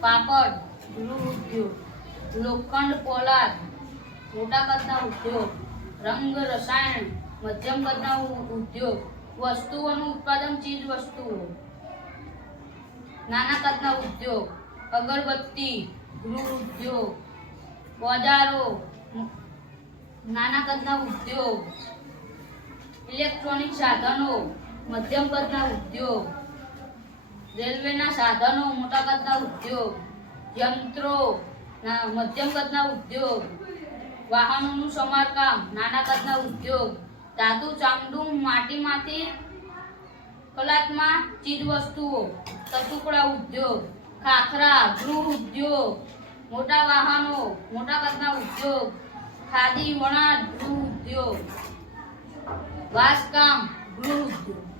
પાપડ ગૃહ ઉદ્યોગ, લોખંડ, પોલાદ, મોટા કદના ઉદ્યોગ, રંગ, રસાયણ, મધ્યમ કદના ઉદ્યોગ, વસ્તુઓનું ઉત્પાદન, ચીજ વસ્તુઓ. નાના કદના ઉદ્યોગ, અગરબત્તી, ગૃહ ઉદ્યોગ, બજારો નાના કદના ઉદ્યોગ, ઇલેક્ટ્રોનિક સાધનો, મધ્યમ કદના ઉદ્યોગ રેલવેના સાધનો, મોટા કદના ઉદ્યોગ, યંત્રો મધ્યમ કદના ઉદ્યોગ, વાહનોનું સમારકામ, નાના કદના ઉદ્યોગ, ધાતુ ચામડું, માટીમાંથી કલાત્મક ચીજ વસ્તુઓ ટુકડા ઉદ્યોગ, ખાખરા, ગૃહ ઉદ્યોગ, મોટા વાહનો, મોટા કદના ઉદ્યોગ, ખાદી, વણાટ, ગૃહ ઉદ્યોગ વાસકામ ગૃહ ઉદ્યોગ.